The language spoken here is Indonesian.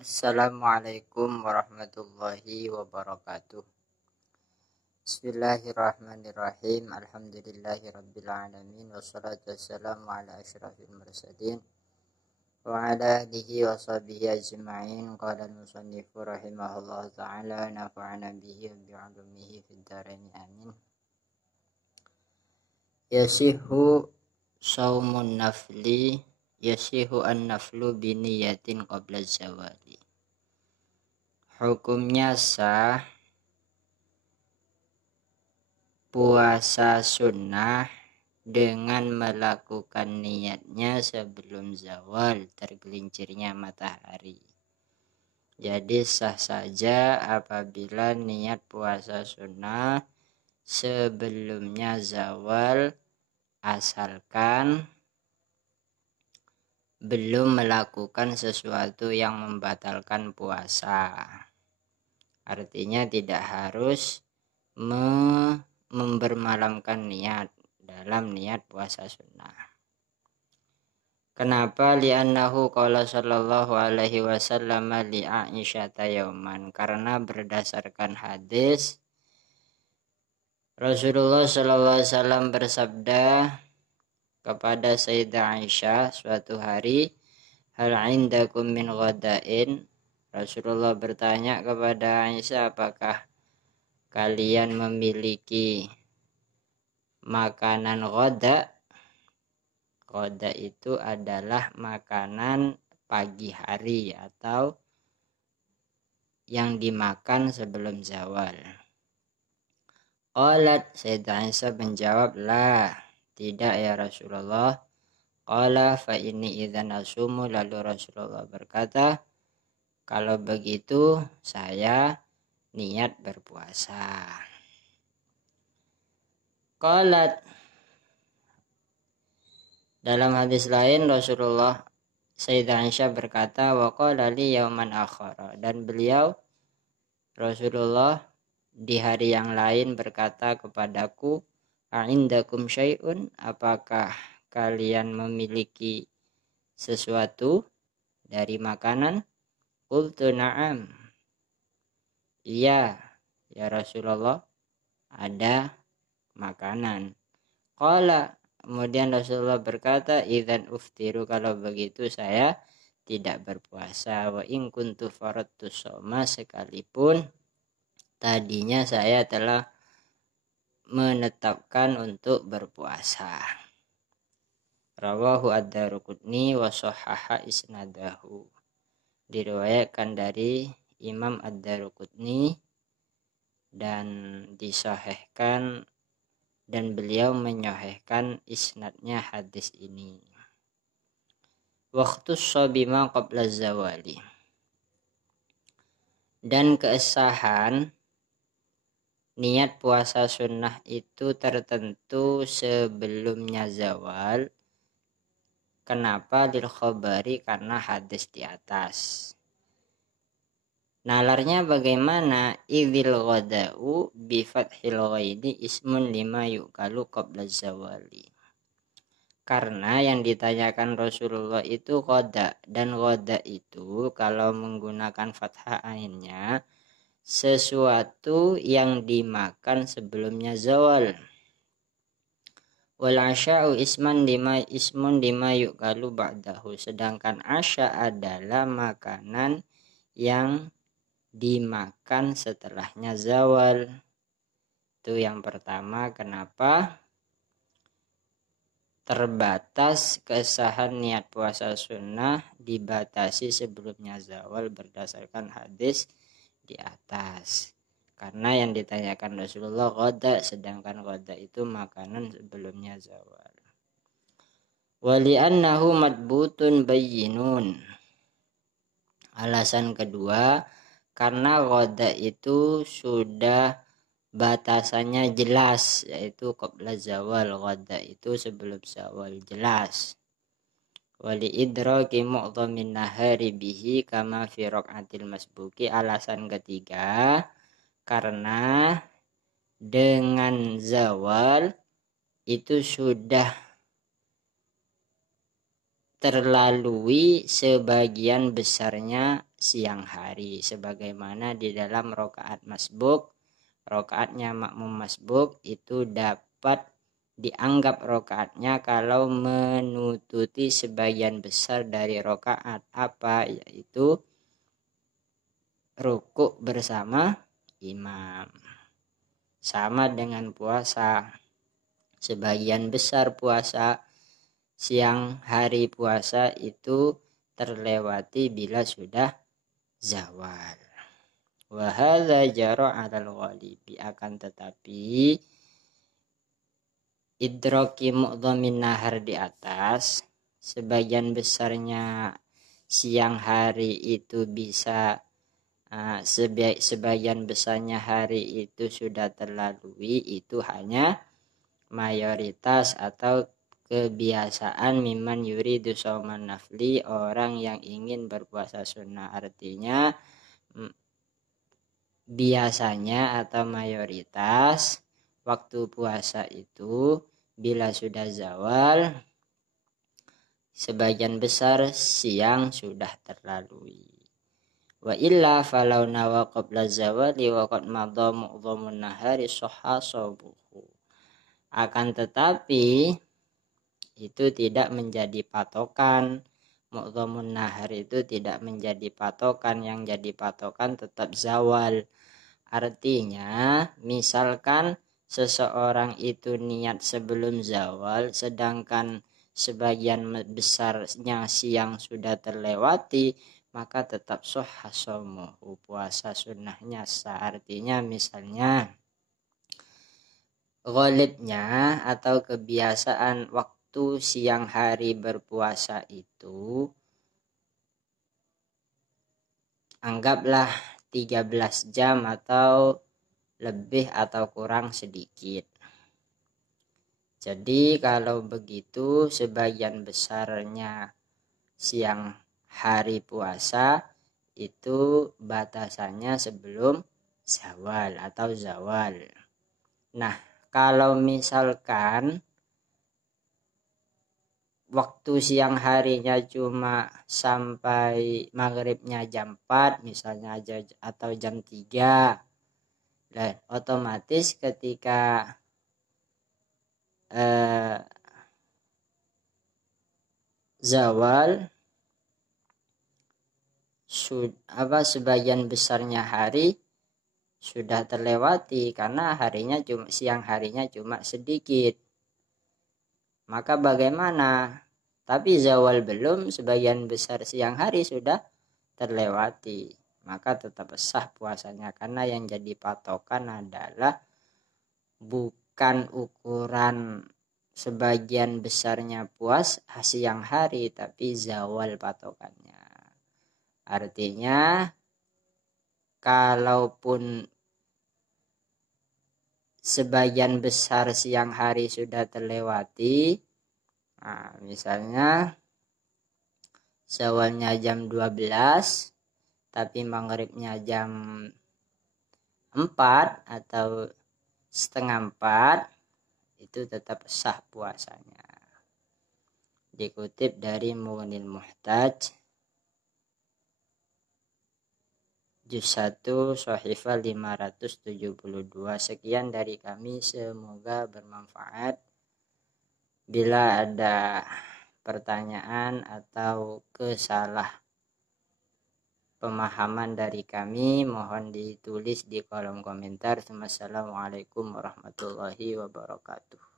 Assalamualaikum warahmatullahi wabarakatuh. Bismillahirrahmanirrahim. Alhamdulillahi rabbil alamin. Wassalatu wassalamu ala asyrafil mursalin wa ala alihi wa sahbihi ajma'in. Qala al-musannifu rahimahullah ta'ala, nafa'ana bihi wa bi'ulumihi fid dharain amin. Yasihu saumun nafli, yasihu an-naflu biniyatin qabla zawali. Hukumnya sah puasa sunnah dengan melakukan niatnya sebelum zawal tergelincirnya matahari. Jadi sah saja apabila niat puasa sunnah sebelumnya zawal, asalkan belum melakukan sesuatu yang membatalkan puasa. Artinya tidak harus membermalamkan niat dalam niat puasa sunnah. Kenapa? Li'annahu qala sallallahu alaihi wasallam li Aisyah yauman, karena berdasarkan hadis Rasulullah sallallahu alaihi wasallam bersabda kepada Sayyidah Aisyah suatu hari, hal indakum min ghadain. Rasulullah bertanya kepada Aisyah, apakah kalian memiliki makanan ghada? Ghada itu adalah makanan pagi hari atau yang dimakan sebelum zawal. Qalat, Sayyidah Aisyah menjawab, la, tidak ya Rasulullah. Qala fa inni idzan asumu, lalu Rasulullah berkata, kalau begitu saya niat berpuasa. Qalat, dalam hadis lain Rasulullah Sayyidah Aisyah berkata, wa qala li yauman akhara, dan beliau Rasulullah di hari yang lain berkata kepadaku, a'indakum syai'un, apakah kalian memiliki sesuatu dari makanan? Qultu na'am, iya ya Rasulullah, ada makanan. Qala, kemudian Rasulullah berkata, idzan uftiru, kalau begitu saya tidak berpuasa. Wa in kuntu faradtu shauma, sekalipun tadinya saya telah menetapkan untuk berpuasa. Rawahu ad-Daruqutni wa shahhaha isnadahu, diriwayatkan dari Imam ad-Daruqutni dan disahihkan, dan beliau menyahihkan isnadnya hadis ini. Waktu sabima qabla zawali, dan kesahan niat puasa sunnah itu tertentu sebelumnya zawal. Kenapa? Lil khabari, karena hadis di atas. Nalarnya bagaimana? Idzil ghada'u bi fathil ghaini ismun lima yukalu qabla zawali. Karena yang ditanyakan Rasulullah itu ghada, dan ghada itu kalau menggunakan fathah ainnya sesuatu yang dimakan sebelumnya zawal. Wal asya'u ismun lima yukalu ba'dahu, sedangkan asya adalah makanan yang dimakan setelahnya zawal. Itu yang pertama, kenapa terbatas kesahan niat puasa sunnah dibatasi sebelumnya zawal berdasarkan hadis di atas. Karena yang ditanyakan Rasulullah ghada, sedangkan ghada itu makanan sebelumnya zawal. Wali'annahu madbutun bayyinun. Alasan kedua, karena ghada itu sudah batasannya jelas, yaitu qabla zawal. Ghada itu sebelum zawal, jelas. Wali idraki mu'dhamin nahari bihi kama fi raq'atil masbuki. Alasan ketiga, karena dengan zawal itu sudah terlalui sebagian besarnya siang hari, sebagaimana di dalam rakaat masbuk, rakaatnya makmum masbuk itu dapat dianggap rakaatnya kalau menututi sebagian besar dari rakaat, apa, yaitu rukuk bersama imam. Sama dengan puasa, sebagian besar puasa siang hari puasa itu terlewati bila sudah zawal. Wa hadza jara 'alal ghalibi, akan tetapi idraki mu'dhamin nahar di atas, sebagian besarnya siang hari itu bisa sebagian besarnya hari itu sudah terlalui, itu hanya mayoritas atau kebiasaan miman yuridu shauman nafli, orang yang ingin berpuasa sunnah. Artinya biasanya atau mayoritas waktu puasa itu bila sudah zawal, sebagian besar siang sudah terlalui. Wa illa falau nawa qabla zawali wa qad madha mu'dhamun nahari sahha sabuhu. Akan tetapi itu tidak menjadi patokan. Mu'dhamun nahar itu tidak menjadi patokan, yang jadi patokan tetap zawal. Artinya misalkan seseorang itu niat sebelum zawal, sedangkan sebagian besarnya siang sudah terlewati, maka tetap sahha shaumuhu, puasa sunnahnya sah. Artinya misalnya ghalibnya atau kebiasaan waktu siang hari berpuasa itu anggaplah 13 jam atau lebih atau kurang sedikit. Jadi kalau begitu sebagian besarnya siang hari puasa itu batasannya sebelum zawal atau zawal. Nah, kalau misalkan waktu siang harinya cuma sampai maghribnya jam 4 misalnya aja, atau jam 3, dan otomatis ketika zawal sebagian besarnya hari sudah terlewati karena siang harinya cuma sedikit. Maka bagaimana? Tapi zawal belum, sebagian besar siang hari sudah terlewati. Maka tetap sah puasanya, karena yang jadi patokan adalah bukan ukuran sebagian besarnya siang hari, tapi zawal patokannya. Artinya kalaupun sebagian besar siang hari sudah terlewati, misalnya zawalnya jam 12 tapi maghribnya jam 4 atau setengah 4, itu tetap sah puasanya. Dikutip dari Mughnil Muhtaj juz 1 Shahifah 572. Sekian dari kami, semoga bermanfaat. Bila ada pertanyaan atau kesalah pemahaman dari kami, mohon ditulis di kolom komentar. Wassalamualaikum warahmatullahi wabarakatuh.